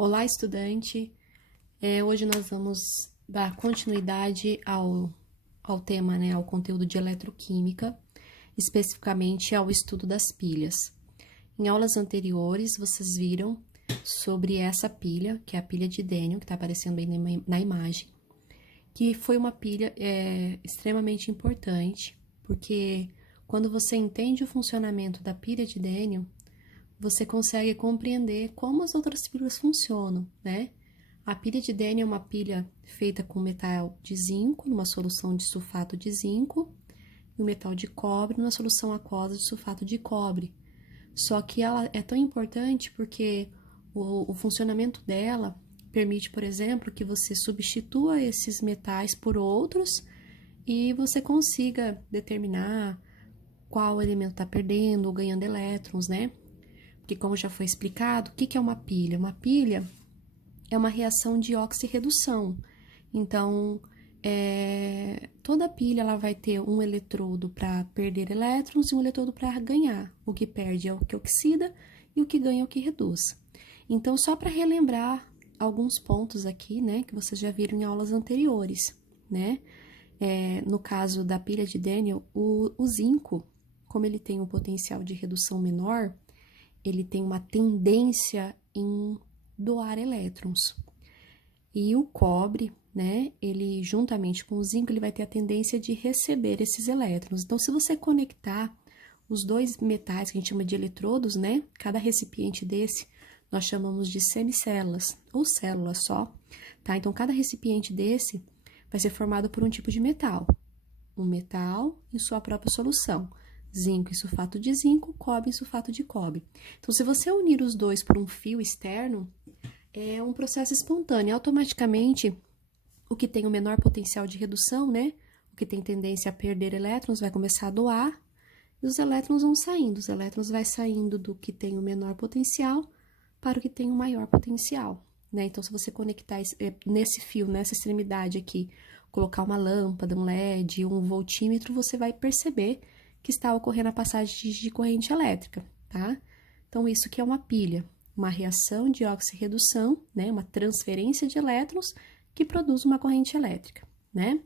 Olá, estudante! Hoje nós vamos dar continuidade ao tema, né, ao conteúdo de eletroquímica, especificamente ao estudo das pilhas. Em aulas anteriores, vocês viram sobre essa pilha, que é a pilha de Daniel, que está aparecendo bem na imagem, que foi uma pilha extremamente importante, porque quando você entende o funcionamento da pilha de Daniel, você consegue compreender como as outras pilhas funcionam, né? A pilha de Daniel é uma pilha feita com metal de zinco, numa solução de sulfato de zinco, e o metal de cobre numa solução aquosa de sulfato de cobre. Só que ela é tão importante porque o funcionamento dela permite, por exemplo, que você substitua esses metais por outros e você consiga determinar qual elemento está perdendo ou ganhando elétrons, né? Porque, como já foi explicado, o que é uma pilha? Uma pilha é uma reação de oxirredução. Então, toda pilha ela vai ter um eletrodo para perder elétrons e um eletrodo para ganhar. O que perde é o que oxida e o que ganha é o que reduz. Então, só para relembrar alguns pontos aqui, né, que vocês já viram em aulas anteriores, né? No caso da pilha de Daniel, o zinco, como ele tem um potencial de redução menor, ele tem uma tendência em doar elétrons. E o cobre, né, ele juntamente com o zinco, ele vai ter a tendência de receber esses elétrons. Então, se você conectar os dois metais que a gente chama de eletrodos, né, cada recipiente desse nós chamamos de semicélulas, ou células só, tá? Então, cada recipiente desse vai ser formado por um tipo de metal. Um metal em sua própria solução. Zinco em sulfato de zinco, cobre em sulfato de cobre. Então, se você unir os dois por um fio externo, é um processo espontâneo. Automaticamente, o que tem o menor potencial de redução, né? O que tem tendência a perder elétrons, vai começar a doar, e os elétrons vão saindo. Os elétrons vai saindo do que tem o menor potencial para o que tem o maior potencial, né? Então, se você conectar nesse fio, nessa extremidade aqui, colocar uma lâmpada, um LED, um voltímetro, você vai perceber que está ocorrendo a passagem de corrente elétrica, tá? Então, isso que é uma pilha, uma reação de oxirredução, né? Uma transferência de elétrons que produz uma corrente elétrica, né?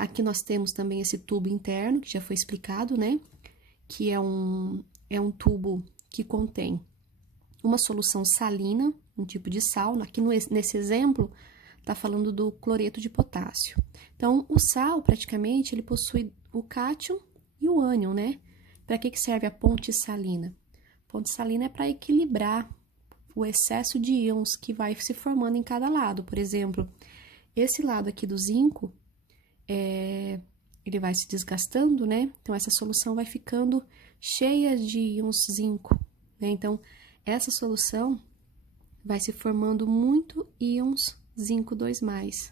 Aqui nós temos também esse tubo interno, que já foi explicado, né? Que é um tubo que contém uma solução salina, um tipo de sal. Aqui nesse exemplo, está falando do cloreto de potássio. Então, o sal, praticamente, ele possui o cátion e o ânion, né? Para que serve a ponte salina? A ponte salina é para equilibrar o excesso de íons que vai se formando em cada lado. Por exemplo, esse lado aqui do zinco, ele vai se desgastando, né? Então, essa solução vai ficando cheia de íons zinco, né? Então, essa solução vai se formando muito íons zinco 2+.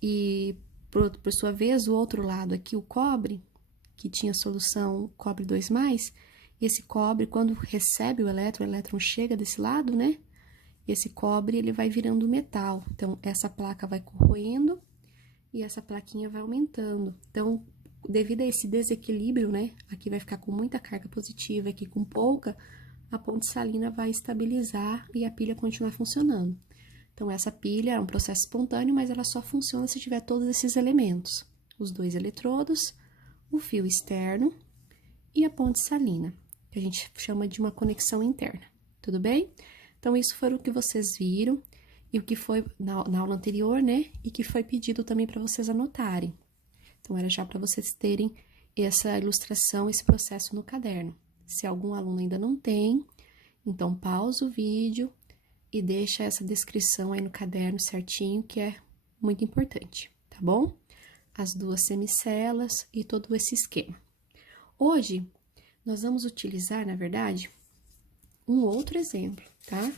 E, por sua vez, o outro lado aqui, o cobre, que tinha solução cobre 2+, esse cobre, quando recebe o elétron chega desse lado, né? Esse cobre, ele vai virando metal. Então, essa placa vai corroendo e essa plaquinha vai aumentando. Então, devido a esse desequilíbrio, né? Aqui vai ficar com muita carga positiva, aqui com pouca, a ponte salina vai estabilizar e a pilha continuar funcionando. Então, essa pilha é um processo espontâneo, mas ela só funciona se tiver todos esses elementos. Os dois eletrodos, o fio externo e a ponte salina, que a gente chama de uma conexão interna, tudo bem? Então, isso foi o que vocês viram e o que foi na aula anterior, né? E que foi pedido também para vocês anotarem. Então, era já para vocês terem essa ilustração, esse processo no caderno. Se algum aluno ainda não tem, então pausa o vídeo e deixa essa descrição aí no caderno certinho, que é muito importante, tá bom? As duas semicélulas e todo esse esquema. Hoje, nós vamos utilizar, na verdade, um outro exemplo, tá?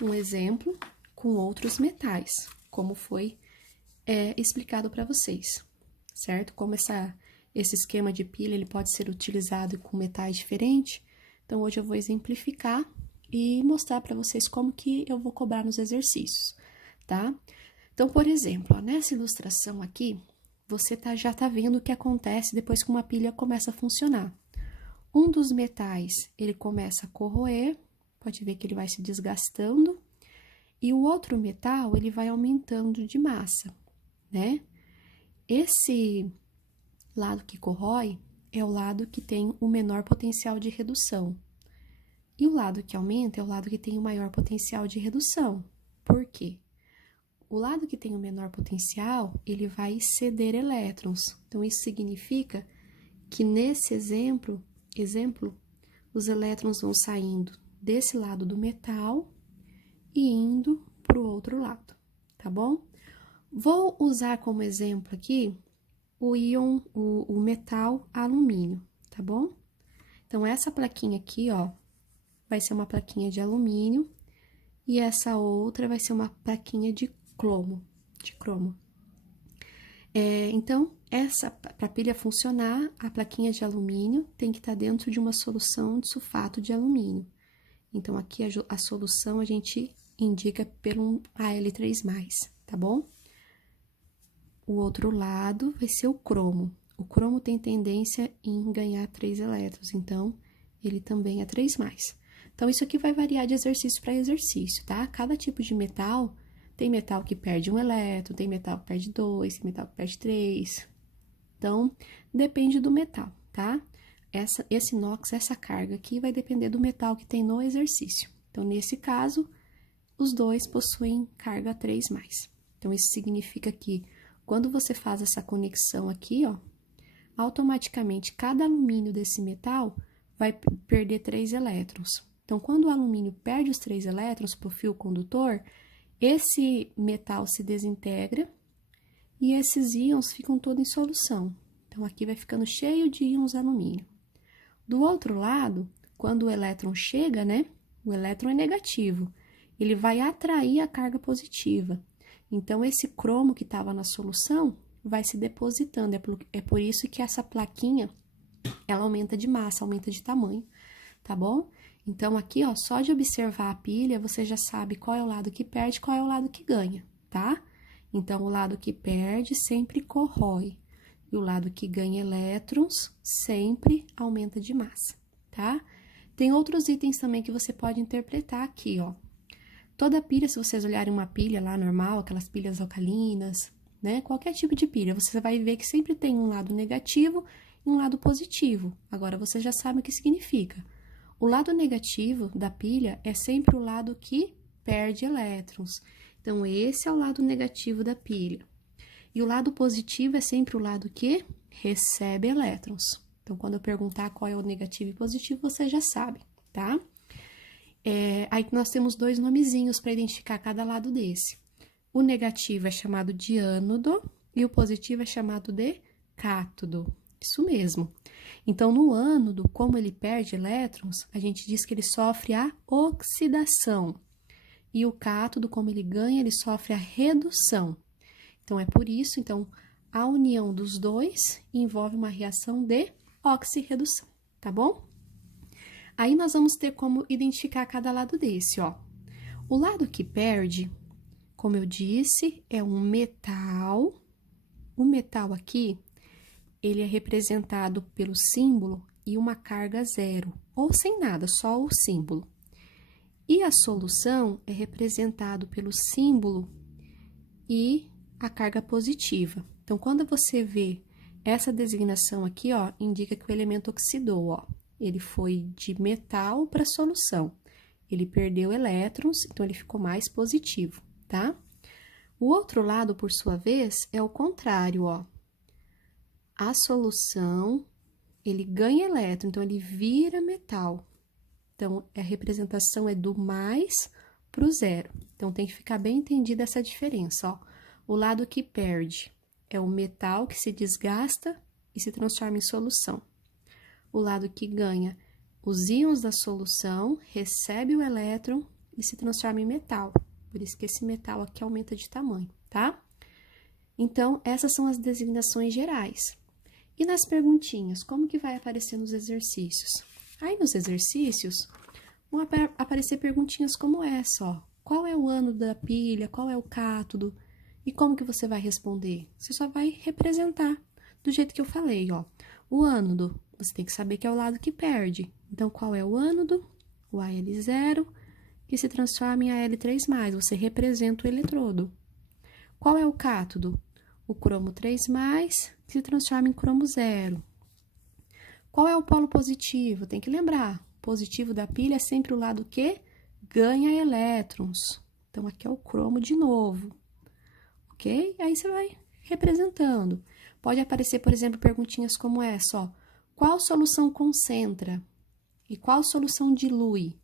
Um exemplo com outros metais, como foi explicado para vocês, certo? Como esse esquema de pilha, ele pode ser utilizado com metais diferentes. Então, hoje eu vou exemplificar e mostrar para vocês como que eu vou cobrar nos exercícios, tá? Então, por exemplo, ó, nessa ilustração aqui, você já tá vendo o que acontece depois que uma pilha começa a funcionar. Um dos metais, ele começa a corroer, pode ver que ele vai se desgastando, E o outro metal, ele vai aumentando de massa, né? Esse lado que corrói é o lado que tem o menor potencial de redução. E o lado que aumenta é o lado que tem o maior potencial de redução. Por quê? O lado que tem o menor potencial, ele vai ceder elétrons. Então, isso significa que nesse exemplo, os elétrons vão saindo desse lado do metal e indo para o outro lado, tá bom? Vou usar como exemplo aqui o íon, o metal alumínio, tá bom? Então, essa plaquinha aqui, ó, vai ser uma plaquinha de alumínio e essa outra vai ser uma plaquinha de cromo. Então, para a pilha funcionar, a plaquinha de alumínio tem que estar dentro de uma solução de sulfato de alumínio. Então, aqui a solução a gente indica pelo Al3+, tá bom? O outro lado vai ser o cromo. O cromo tem tendência em ganhar 3 elétrons, então, ele também é 3+. Então, isso aqui vai variar de exercício para exercício, tá? Cada tipo de metal, tem metal que perde 1 elétron, tem metal que perde 2, tem metal que perde 3. Então, depende do metal, tá? Esse inox, essa carga aqui, vai depender do metal que tem no exercício. Então, nesse caso, os dois possuem carga 3+. Então, isso significa que quando você faz essa conexão aqui, ó, automaticamente cada alumínio desse metal vai perder 3 elétrons. Então, quando o alumínio perde os 3 elétrons para o fio condutor, esse metal se desintegra e esses íons ficam todos em solução. Então, aqui vai ficando cheio de íons alumínio. Do outro lado, quando o elétron chega, né? O elétron é negativo. Ele vai atrair a carga positiva. Então, esse cromo que estava na solução vai se depositando. É por isso que essa plaquinha, ela aumenta de massa, aumenta de tamanho, tá bom? Então, aqui, ó, só de observar a pilha, você já sabe qual é o lado que perde, qual é o lado que ganha, tá? Então, o lado que perde sempre corrói. E o lado que ganha elétrons sempre aumenta de massa, tá? Tem outros itens também que você pode interpretar aqui, ó. Toda pilha, se vocês olharem uma pilha lá normal, aquelas pilhas alcalinas, né? Qualquer tipo de pilha, você vai ver que sempre tem um lado negativo e um lado positivo. Agora, você já sabe o que significa. O lado negativo da pilha é sempre o lado que perde elétrons. Então, esse é o lado negativo da pilha. E o lado positivo é sempre o lado que recebe elétrons. Então, quando eu perguntar qual é o negativo e positivo, você já sabe, tá? Aí nós temos 2 nomezinhos para identificar cada lado desse. O negativo é chamado de ânodo e o positivo é chamado de cátodo. Isso mesmo. Então, no ânodo, como ele perde elétrons, a gente diz que ele sofre a oxidação. E o cátodo, como ele ganha, ele sofre a redução. Então, é por isso, a união dos dois envolve uma reação de oxirredução, tá bom? Aí, nós vamos ter como identificar cada lado desse, ó. O lado que perde, como eu disse, é um metal. O metal aqui, ele é representado pelo símbolo e uma carga 0, ou sem nada, só o símbolo. E a solução é representado pelo símbolo e a carga positiva. Então, quando você vê essa designação aqui, ó, indica que o elemento oxidou, ó. Ele foi de metal para solução. Ele perdeu elétrons, então ele ficou mais positivo, tá? O outro lado, por sua vez, é o contrário, ó. A solução, ele ganha elétron, então ele vira metal. Então, a representação é do mais para o 0. Então, tem que ficar bem entendida essa diferença, ó. O lado que perde é o metal que se desgasta e se transforma em solução. O lado que ganha, os íons da solução, recebe o elétron e se transforma em metal. Por isso que esse metal aqui aumenta de tamanho, tá? Então, essas são as designações gerais. E nas perguntinhas, como que vai aparecer nos exercícios? Aí, nos exercícios, vão aparecer perguntinhas como essa, ó. Qual é o ânodo da pilha? Qual é o cátodo? E como que você vai responder? Você só vai representar do jeito que eu falei, ó. O ânodo, você tem que saber que é o lado que perde. Então, qual é o ânodo? O Al0 que se transforma em Al3+, você representa o eletrodo. Qual é o cátodo? O cromo 3+, que se transforma em cromo 0. Qual é o polo positivo? Tem que lembrar, o positivo da pilha é sempre o lado que ganha elétrons. Então, aqui é o cromo de novo, ok? Aí você vai representando. Pode aparecer, por exemplo, perguntinhas como essa, ó. Qual solução concentra? E qual solução dilui?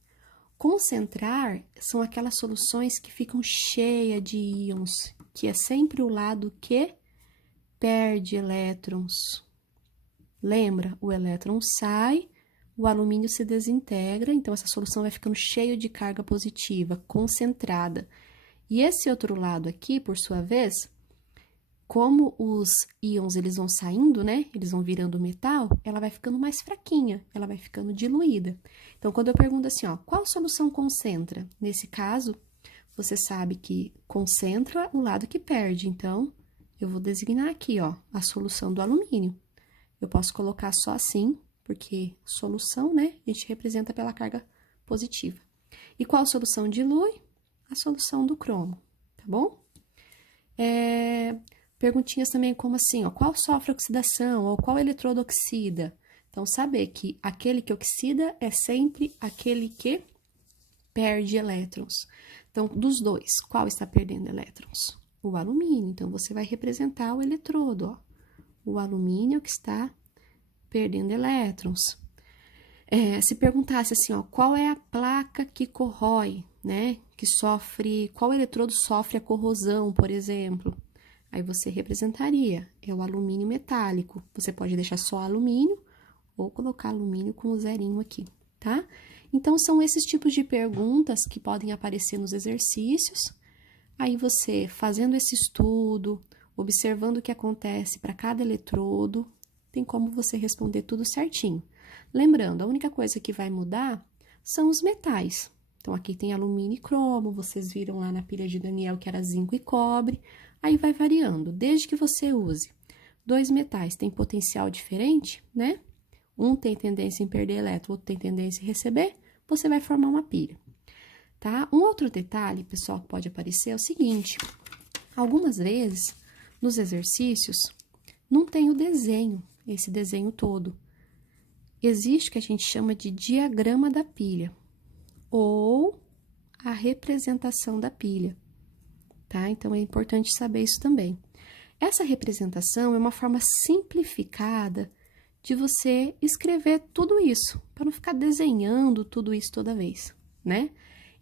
Concentrar são aquelas soluções que ficam cheias de íons, que é sempre o lado que perde elétrons. Lembra? O elétron sai, o alumínio se desintegra, então essa solução vai ficando cheia de carga positiva, concentrada. E esse outro lado aqui, por sua vez, como os íons eles vão saindo, né? Eles vão virando metal, ela vai ficando mais fraquinha, ela vai ficando diluída. Então, quando eu pergunto assim, ó, qual solução concentra? Nesse caso, você sabe que concentra o lado que perde. Então, eu vou designar aqui, ó, a solução do alumínio. Eu posso colocar só assim, porque solução, né? A gente representa pela carga positiva. E qual solução dilui? A solução do cromo, tá bom? Perguntinhas também como assim, ó, qual sofre oxidação ou qual eletrodo oxida? Então, saber que aquele que oxida é sempre aquele que perde elétrons. Então, dos dois, qual está perdendo elétrons? O alumínio. Então, você vai representar o eletrodo, ó. O alumínio que está perdendo elétrons. Se perguntasse assim, ó, qual é a placa que corrói, né? Que sofre, qual eletrodo sofre a corrosão, por exemplo? Aí você representaria, é o alumínio metálico. Você pode deixar só alumínio ou colocar alumínio com o zerinho aqui, tá? Então, são esses tipos de perguntas que podem aparecer nos exercícios. Aí você, fazendo esse estudo, observando o que acontece para cada eletrodo, tem como você responder tudo certinho. Lembrando, a única coisa que vai mudar são os metais. Então, aqui tem alumínio e cromo, vocês viram lá na pilha de Daniel que era zinco e cobre. Aí vai variando, desde que você use dois metais, tem potencial diferente, né? Um tem tendência em perder elétron, outro tem tendência em receber, você vai formar uma pilha, tá? Um outro detalhe, pessoal, que pode aparecer é o seguinte, algumas vezes, nos exercícios, não tem o desenho, esse desenho todo. Existe o que a gente chama de diagrama da pilha, ou a representação da pilha. Tá? Então, é importante saber isso também. Essa representação é uma forma simplificada de você escrever tudo isso, para não ficar desenhando tudo isso toda vez, né?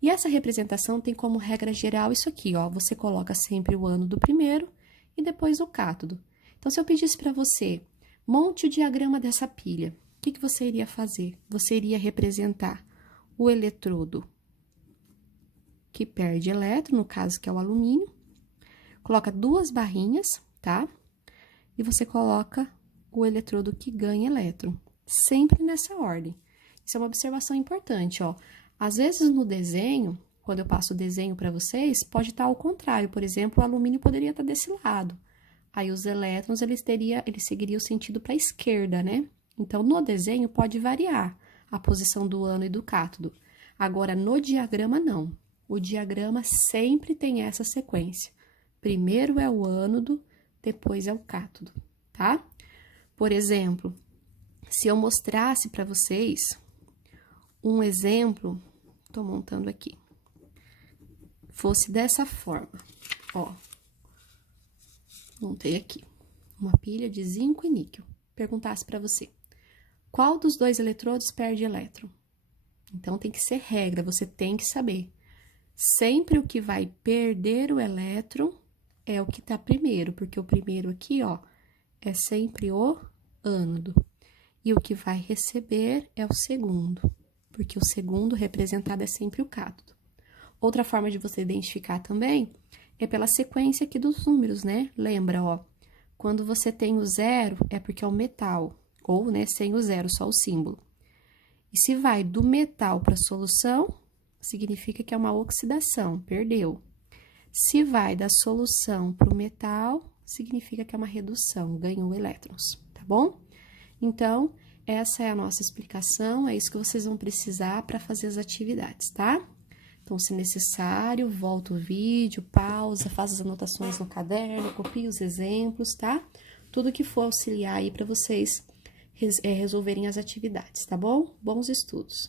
E essa representação tem como regra geral isso aqui, ó, você coloca sempre o ano do primeiro e depois o cátodo. Então, se eu pedisse para você, monte o diagrama dessa pilha, o que você iria fazer? Você iria representar o eletrodo que perde elétron, no caso que é o alumínio, coloca duas barrinhas, tá? E você coloca o eletrodo que ganha elétron, sempre nessa ordem. Isso é uma observação importante, ó. Às vezes no desenho, quando eu passo o desenho para vocês, pode estar ao contrário, por exemplo, o alumínio poderia estar desse lado. Aí os elétrons, eles seguiriam o sentido para a esquerda, né? Então, no desenho pode variar a posição do ânodo e do cátodo. Agora, no diagrama, não. O diagrama sempre tem essa sequência. Primeiro é o ânodo, depois é o cátodo, tá? Por exemplo, se eu mostrasse para vocês um exemplo, tô montando aqui, fosse dessa forma, ó. Montei aqui, uma pilha de zinco e níquel. Perguntasse para você, qual dos dois eletrodos perde elétron? Então, tem que ser regra, você tem que saber. Sempre o que vai perder o elétron é o que tá primeiro, porque o primeiro aqui, ó, é sempre o ânodo. E o que vai receber é o segundo, porque o segundo representado é sempre o cátodo. Outra forma de você identificar também é pela sequência aqui dos números, né? Lembra, ó, quando você tem o zero é porque é o metal, ou, né, sem o zero, só o símbolo. E se vai do metal para a solução, significa que é uma oxidação, perdeu. Se vai da solução para o metal, significa que é uma redução, ganhou elétrons, tá bom? Então, essa é a nossa explicação, é isso que vocês vão precisar para fazer as atividades, tá? Então, se necessário, volta o vídeo, pausa, faz as anotações no caderno, copia os exemplos, tá? Tudo que for auxiliar aí para vocês resolverem as atividades, tá bom? Bons estudos!